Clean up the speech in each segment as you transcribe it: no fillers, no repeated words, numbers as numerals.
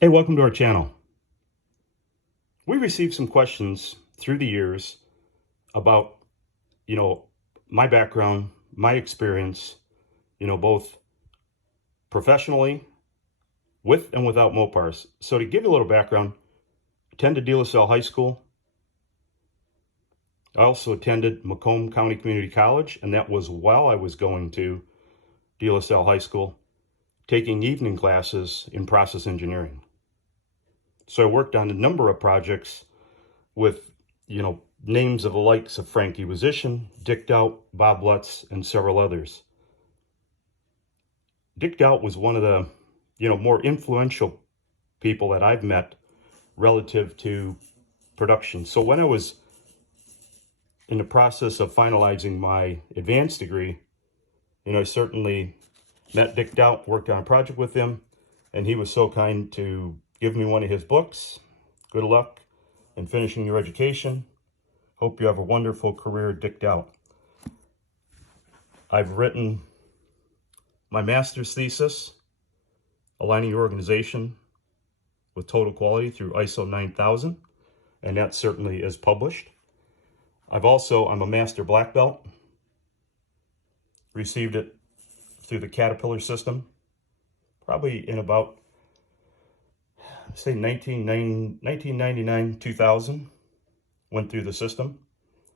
Hey, welcome to our channel. We received some questions through the years about, my background, my experience, both professionally with and without Mopars. So to give you a little background, I attended De La Salle High School. I also attended Macomb County Community College, and that was while I was going to De La Salle High School, taking evening classes in process engineering. So I worked on a number of projects with, names of the likes of Frankie Wazishin, Dick Doubt, Bob Lutz, and several others. Dick Doubt was one of the, more influential people that I've met relative to production. So when I was in the process of finalizing my advanced degree, I certainly met Dick Doubt, worked on a project with him, and he was so kind to give me one of his books. Good luck in finishing your education. Hope you have a wonderful career, Dick Doubt. I've written my master's thesis, aligning your organization with total quality through ISO 9000, and that certainly is published. I'm a master black belt, received it through the Caterpillar system, probably in about, say, 1999, 2000, went through the system.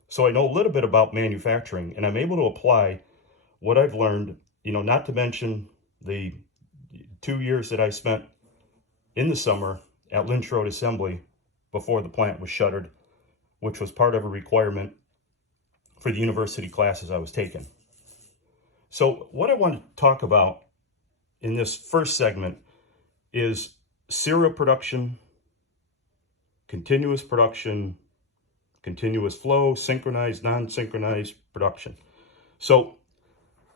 So I know a little bit about manufacturing, and I'm able to apply what I've learned, not to mention the 2 years that I spent in the summer at Lynch Road Assembly before the plant was shuttered, which was part of a requirement for the university classes I was taking. So what I want to talk about in this first segment is serial production, continuous flow, synchronized, non-synchronized production. So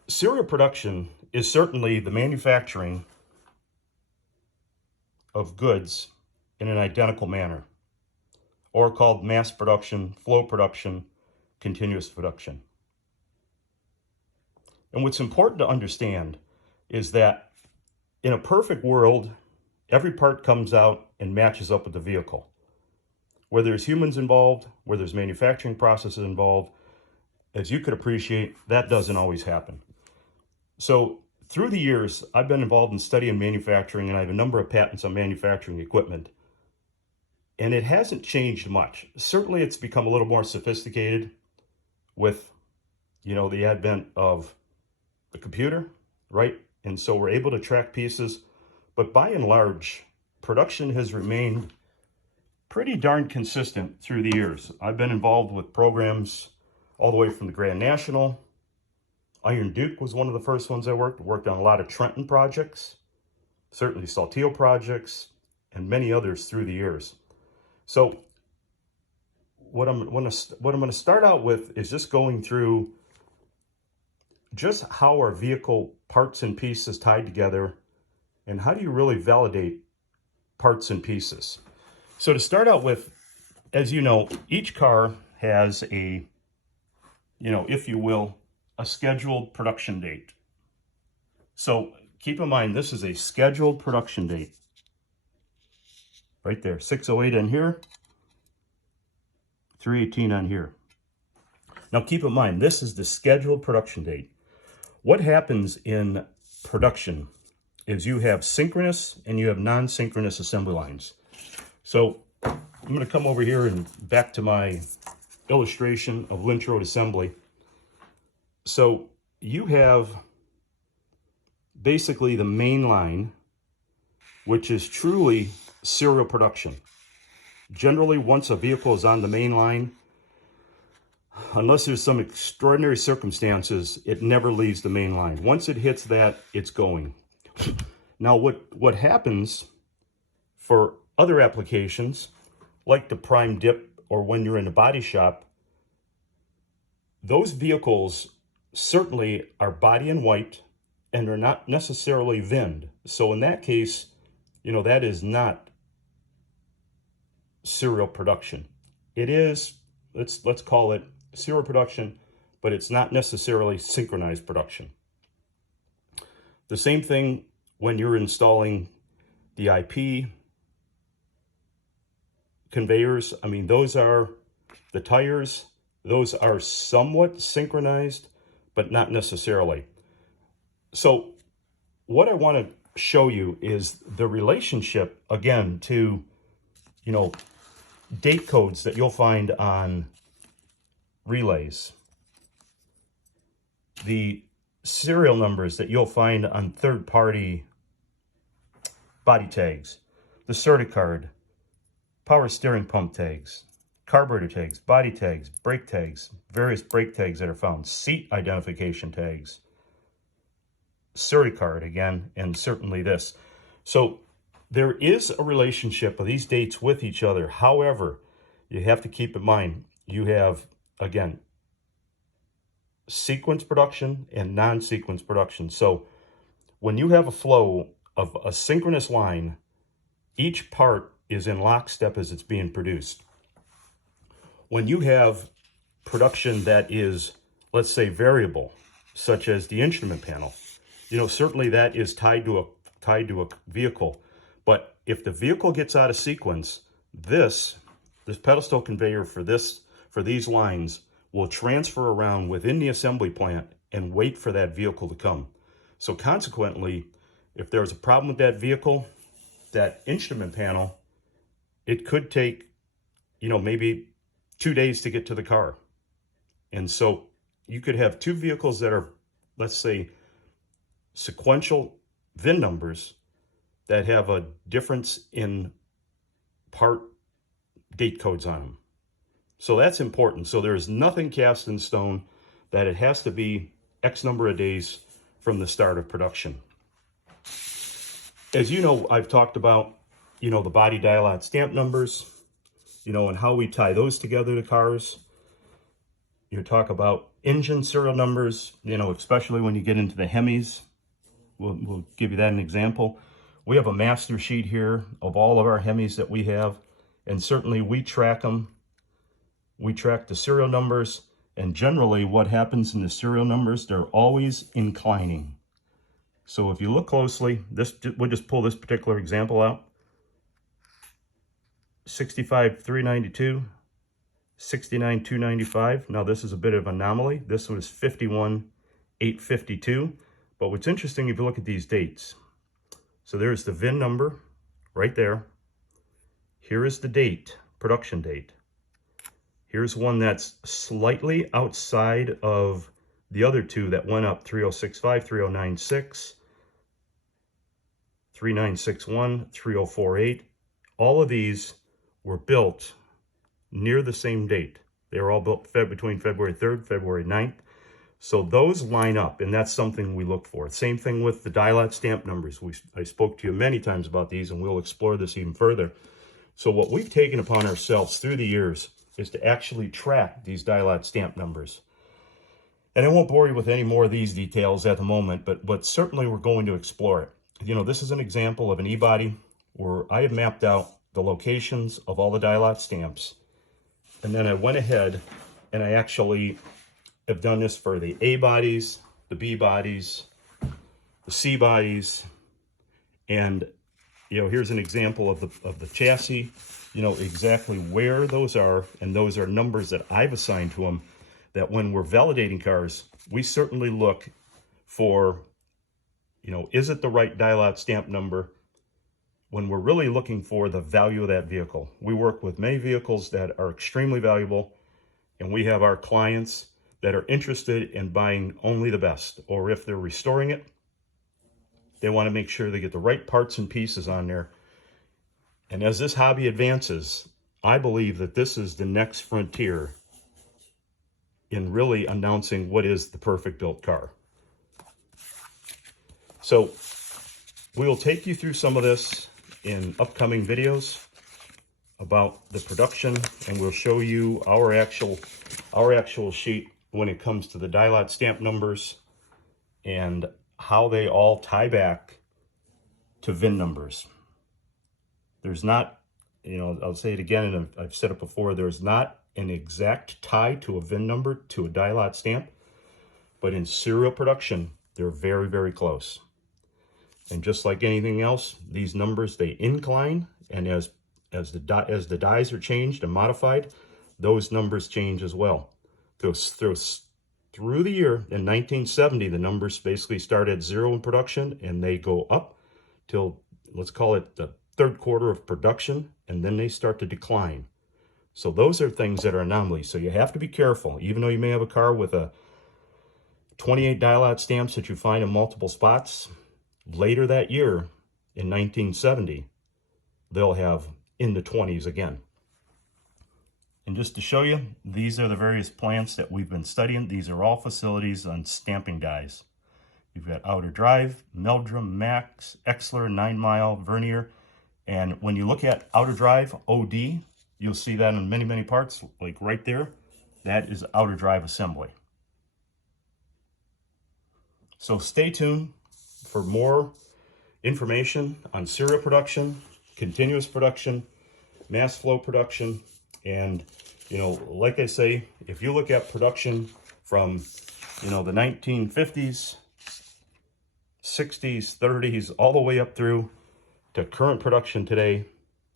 serial production is certainly the manufacturing of goods in an identical manner, or called mass production, flow production, continuous production. And what's important to understand is that in a perfect world, every part comes out and matches up with the vehicle. Where there's humans involved, where there's manufacturing processes involved, as you could appreciate, that doesn't always happen. So through the years, I've been involved in studying manufacturing, and I have a number of patents on manufacturing equipment. And it hasn't changed much. Certainly it's become a little more sophisticated with, the advent of the computer, right? And so we're able to track pieces, but by and large, production has remained pretty darn consistent through the years. I've been involved with programs all the way from the Grand National. Iron Duke was one of the first ones I worked on a lot of Trenton projects, certainly Saltillo projects, and many others through the years. So what I'm going to start out with is just going through just how our vehicle parts and pieces tied together, and how do you really validate parts and pieces. So to start out with, as you know, each car has a, if you will, a scheduled production date. So keep in mind, this is a scheduled production date. Right there, 608 on here, 318 on here. Now keep in mind, this is the scheduled production date. What happens in production is you have synchronous and you have non-synchronous assembly lines. So I'm going to come over here and back to my illustration of Lynch Road Assembly. So you have basically the main line, which is truly serial production. Generally, once a vehicle is on the main line, unless there's some extraordinary circumstances, it never leaves the main line. Once it hits that, it's going. Now, what happens for other applications, like the prime dip or when you're in a body shop, those vehicles certainly are body in white and are not necessarily VINed. So in that case, that is not serial production. It is, let's call it serial production, but it's not necessarily synchronized production. The same thing when you're installing the IP conveyors, I mean, those are the tires. Those are somewhat synchronized, but not necessarily. So what I want to show you is the relationship, again, to, you know, date codes that you'll find on relays, the serial numbers that you'll find on third-party body tags, the certicard, power steering pump tags, carburetor tags, body tags, brake tags, various brake tags that are found, seat identification tags, certicard again, and certainly this. So there is a relationship of these dates with each other. However, you have to keep in mind, you have, again, sequence production and non-sequence production. So when you have a flow of a synchronous line, each part is in lockstep as it's being produced. When you have production that is, let's say, variable, such as the instrument panel, you know, certainly that is tied to a vehicle. But if the vehicle gets out of sequence, this pedestal conveyor for these lines will transfer around within the assembly plant and wait for that vehicle to come. So consequently, if there's a problem with that vehicle, that instrument panel, it could take, you know, maybe 2 days to get to the car. And so you could have two vehicles that are, let's say, sequential VIN numbers that have a difference in part date codes on them. So that's important. So there's nothing cast in stone that it has to be X number of days from the start of production. As you know, I've talked about, you know, the body dial-out stamp numbers, you know, and how we tie those together to cars. You talk about engine serial numbers, you know, especially when you get into the Hemis. We'll give you that an example. We have a master sheet here of all of our Hemis that we have, and certainly we track them. We track the serial numbers, and generally what happens in the serial numbers, they're always inclining. So if you look closely, we'll just pull this particular example out. 65,392, 69,295. Now this is a bit of an anomaly. This was 51,852. But what's interesting, if you look at these dates, so there's the VIN number right there. Here is the date, production date. Here's one that's slightly outside of the other two that went up, 3065, 3096, 3961, 3048. All of these were built near the same date. They were all built between February 3rd, February 9th. So those line up, and that's something we look for. Same thing with the dial-out stamp numbers. I spoke to you many times about these, and we'll explore this even further. So what we've taken upon ourselves through the years is to actually track these dial-out stamp numbers. And I won't bore you with any more of these details at the moment, but certainly we're going to explore it. You know, this is an example of an e-body where I have mapped out the locations of all the dial-out stamps. And then I went ahead and I actually have done this for the A bodies, the B bodies, the C bodies, and you know, here's an example of the chassis, you know, exactly where those are, and those are numbers that I've assigned to them, that when we're validating cars, we certainly look for, you know, is it the right dial-out stamp number when we're really looking for the value of that vehicle. We work with many vehicles that are extremely valuable, and we have our clients that are interested in buying only the best, or if they're restoring it, they want to make sure they get the right parts and pieces on there. And as this hobby advances, I believe that this is the next frontier in really announcing what is the perfect built car. So we will take you through some of this in upcoming videos about the production, and we'll show you our actual sheet when it comes to the dial-out stamp numbers and how they all tie back to VIN numbers. There's not, you know, I'll say it again, and I've said it before, there's not an exact tie to a VIN number to a dial-out stamp, but in serial production, they're very, very close. And just like anything else, these numbers, they incline, and as As the dies are changed and modified, those numbers change as well. Through the year in 1970, the numbers basically start at 0 in production, and they go up till, let's call it the third quarter of production, and then they start to decline. So those are things that are anomalies. So you have to be careful. Even though you may have a car with a 28 dial-out stamps that you find in multiple spots, later that year in 1970, they'll have in the 20s again. And just to show you, these are the various plants that we've been studying. These are all facilities on stamping dies. You've got Outer Drive, Meldrum, Max, Exler, 9 Mile, Vernier. And when you look at Outer Drive, OD, you'll see that in many, many parts, like right there. That is Outer Drive assembly. So stay tuned for more information on serial production, continuous production, mass flow production. And, you know, like I say, if you look at production from, you know, the 1950s, 60s, 30s, all the way up through to current production today,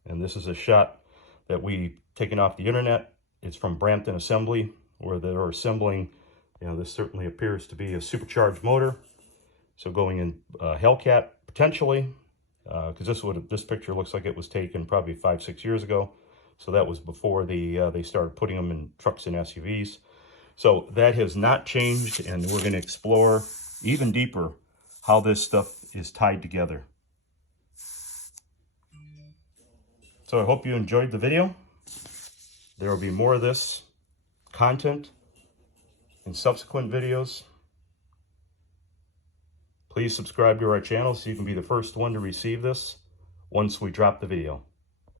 and this is a shot that we taken off the internet. It's from Brampton Assembly, where they're assembling, you know, this certainly appears to be a supercharged motor. So going in Hellcat, potentially, because this picture looks like it was taken probably 5-6 years ago. So that was before they started putting them in trucks and SUVs. So that has not changed, and we're going to explore even deeper how this stuff is tied together. So I hope you enjoyed the video. There will be more of this content in subsequent videos. Please subscribe to our channel so you can be the first one to receive this once we drop the video.